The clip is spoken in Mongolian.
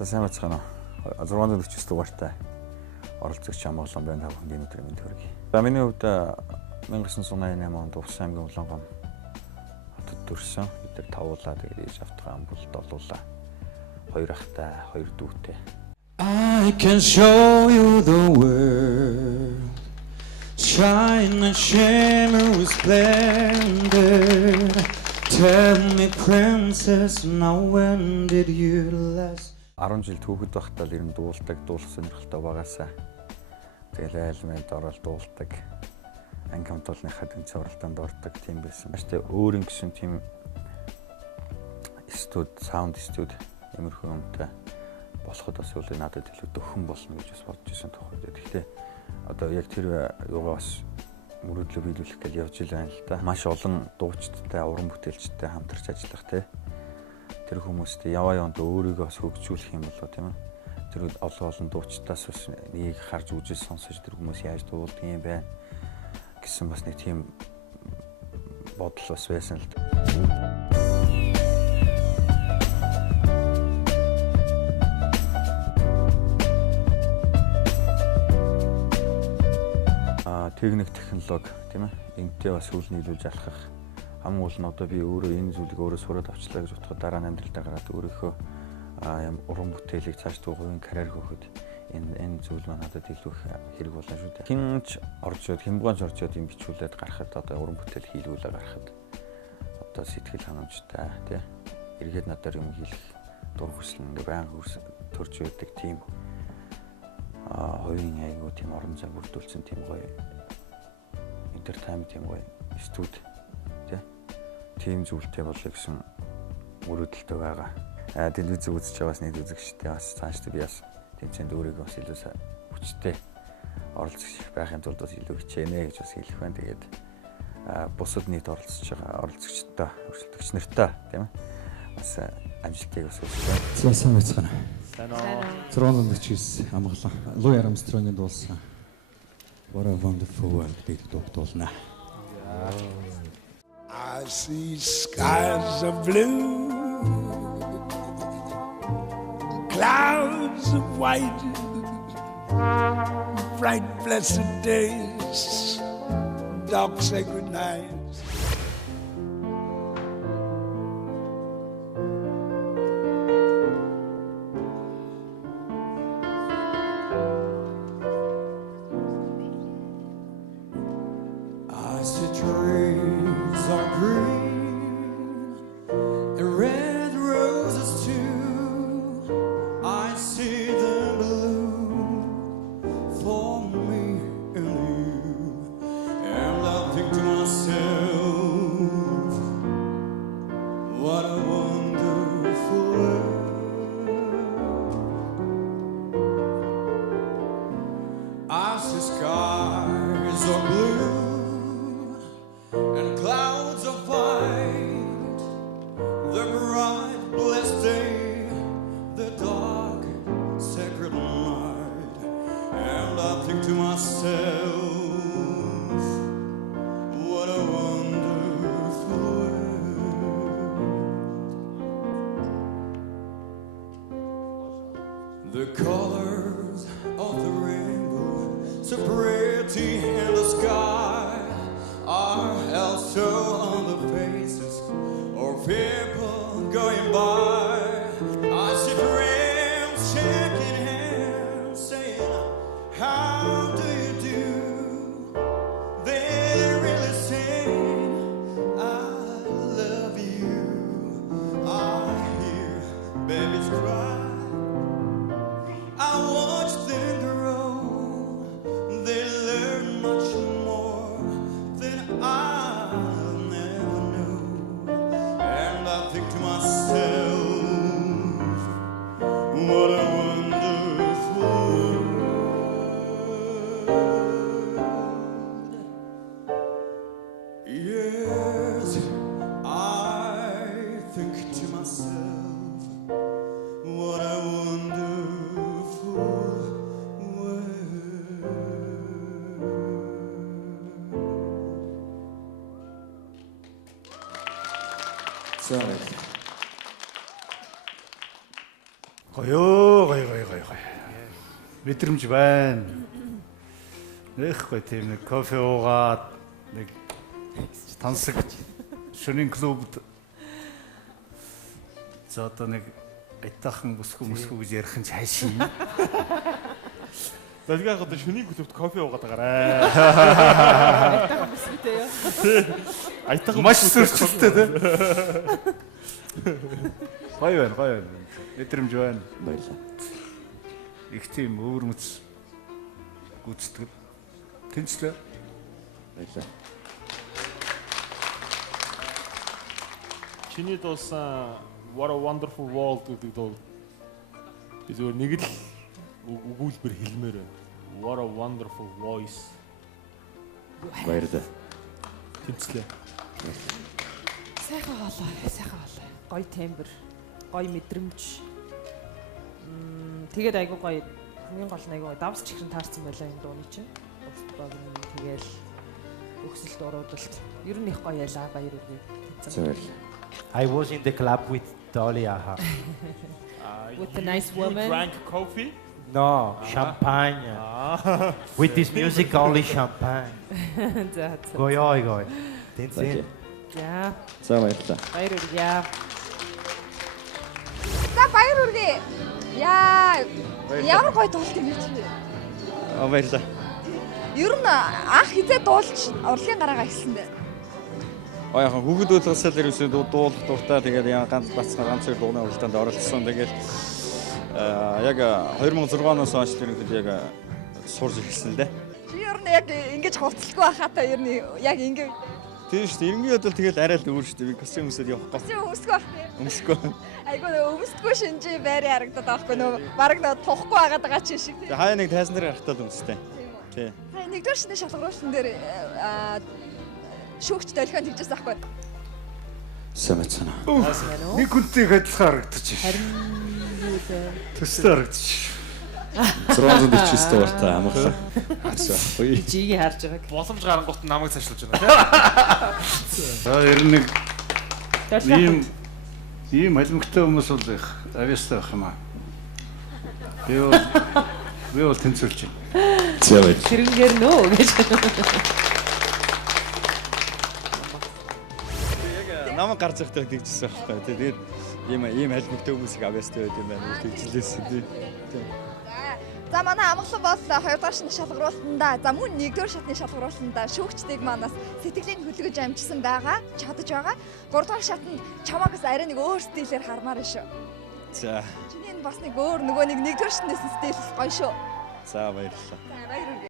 За сайн бацгаана. 649 дугаартай оролцогч Амгалан байна. Та бүхэнд өнөөдөр мэнд хүргэе. За миний хувьд 1988 онд Увсан аймгийн Улаангом хотод төрсөн. Бид нар тавуулаа тэгээд ээж автгаа амбулд олуулаа. Хоёр ахтай, хоёр дүүтэй. I can show you the world, shine and shimmer with splendor. Tell me, princess, now when did you last? 10 жил түүхэд байхдаа л ер нь дуулдаг, дуулах сонирхолтой байгаасаа. Тэгэл айл мэд орол дуулдаг. Анги хамтуулныхаа тэнцээ оролдонд ордог тийм байсан. Аштай өөр ингэсэн тийм студ, саунд студ иймэрхүү юмтай болоход бас үл надад илүү дөхөн болно гэж бас бодож исэн тохиолдол. Гэхдээ одоо яг тэр юугаа бас мөрөдлөө биелүүлэх гэж явж илаа л да. Маш олон дуучидтай, уран бүтээлчтэй хамтарч ажиллах те. Тэр хүмүүстэй яваа яванд өөрийгөө бас хөгжүүлэх юм болоо тийм ээ. Тэр олон дуучдаас бас нэг харж үзэж сонсож тэр хүмүүс яаж дуулдаг юм бэ гэсэн бас нэг тийм бодол бас байсан л да. Техник технологи тийм ээ. Энэтэй бас үл нийлүүлж алхах. Хамгийн гол нь одоо би өөрөө энэ зүйлийг өөрөө сураад авчлаа гэж бодоход дараа нь амьдралдаа гараад өөрийнхөө юм уран бүтээлийг цааш туугын карьер хөөхөд энэ зүйл маань надад илүү их хэрэг болно шүү дээ. Хинч оржод, хямгаанч оржод юм бичүүлээд гарахад одоо уран бүтээл хийлгүүлээ гарахад одоо сэтгэл ханамжтай тий. Эргээд надаар юм хийх дур хүсэл ингээ байнга төрж байдаг тийм хоёрын айгуу тийм орон зай бүрдүүлсэн тийм гоё entertainment юм гоё студ тий. Тийм зүйлтэй болоо гэсэн мөрөөдөлтөй байгаа. Телевиз үзэж байгаас нэг үзэгчтэй бас цаашдаа би бас тэмцээнд өөрийгөө бас илүү хүчтэй оролцох байхын тулд бас илүү хичээнэ гэж бас хэлэх байна. Тэгээд бусад нийт оролцож байгаа оролцогчтой, өрсөлдөгч нартай тийм ээ. Бас амжилтыг бас хүсэж байна. Сайн байцгаана. Сайн уу. 649 Амгалан. Луи Армстронгийн дуулсан What a Wonderful World гэдэг дуулна. I see skies of blue, clouds of white, bright blessed days, dark sacred nights. I see trees are green and red roses too. I see them bloom for me and you, and I think to myself, what a wonderful world. I see skies are blue and clouds of white, the bright blessed day, the dark sacred night, and I think to myself, what a wonderful world. The colors of the rainbow, so pretty in the sky, are also on the faces of people going by. I see friends shaking hands, saying, how do you do? They're really saying, I love you. I hear babies cry. I watch them grow. They learn much more than I'll never know. And I think to myself, what a wonderful world. Yes, I think to myself, what a wonderful world. Sorry. Гоё. Мэдрэмж байна. Нэх гоё тийм нэг кофе уугаад нэг тансаг шөнийн клубд за одоо нэг айтаахан бүсгүй гэж ярих нь цаашин. Залгиах одоо шөнийн клубт кофе уугаад байгаарай. Айтайхан бүсгүйтэй юу? Айтайхан Маш сөрчилтэй тий. Гоё байна. Мэдрэмж байна. Баярлалаа. Их тийм өвөрмөц гүйцэтгэл. Тэнцлээ. Баярлалаа. Чиний дуусан What a Wonderful World гэдэг дуу. Би зөвхөн нэг л өгүүлбэр хэлмээр байна. What a wonderful voice. Баярлалаа. Тэнцлээ. Сайхан хоолой. Гоё тембр, гоё мэдрэмж. Тэгээд айгуу гоё. Хамгийн гол нь айгуу давс чихрэн таарсан байлаа энэ дууны чинь. Бог тэгэл өгсөлт уруудалт. Ер нь их гоё ялаа баяр үргээ. Баярлалаа. I was in the club with Dolly Aha. With the nice woman. Drank coffee? No, champagne. With this music, only champagne. За. Goy. Tenzin. За. За баярлалаа. Баяр үргээ. За баяр үргээ. Яа. Ямар гоё дуулт юм бэ чи. Баярлалаа. Ер нь анх хизээ дуулж урлагийн гараагаа хэлсэн дээ. Яг хүүхэд үйлсэл ерөөсөө дуулах дуртай тэгээд ганц хоёр дууны уралдаанд оролцсон. Тэгээд яг 2006 оноос хойш тэрнэхэд яг сурж эхэлсэн л дээ. Чи ер нь яг ингэж хувцалгүй байхаатай ер нь яг ингэ Тийм шүү дээ. Иргэн бодвол тэгэл арай л өөр шүү дээ. Би костюм өмсөд явах гэж. чи өмсгөө байх тийм. Өмсгөө. Айгуу өмсдгөө шинжи байрын харагдаад байхгүй нөө бараг нөө тухгүй байгаад байгаа чи шиг тийм. Хаяа нэг тайсан дээр гарахтаа л өмстэй. Тий. Хай нэгдүгээр шинэ шалгаруулсан дээр шүүгч долгион тэгжээс байхгүй. Самцана. Нэг хүнтэй адилхан харагдаж байна. Харин юу вэ? Төстэй харагдаж байна. 649 дууртай амгалан. Ой. Жигийг харж байгааг. Боломж гарангуут намайг цаашлуулж байна. За ер нь нэг ийм алимгтай хүмүүс бол их авьяастай байх юм аа. Би бол тэнцвэрч байна. За баярлалаа. Тэрнгээр нөө гэж. Намайг гарч захтай тэгжсэн байхгүй. Тэгээд ийм алимгтай хүмүүсийг авьяастай байд юм байна. Тэгжлээсэн тий. За манай амгалан бол 2 дахь шатны шалгаруулалтанда за мөн 1-р шатны шалгаруулалтанда шүүгчдийг манаас сэтгэлийн хөдөлгөж амжсан байгаа чадаж байгаа. 3 дахь шатнд чамаагаас арай нэг өөр стилээр хармаар шүү. За. Чиний энэ бас нэг өөр нөгөө нэг 1-р шатны стил гоё шүү. За баярлалаа. За баяр үргээ.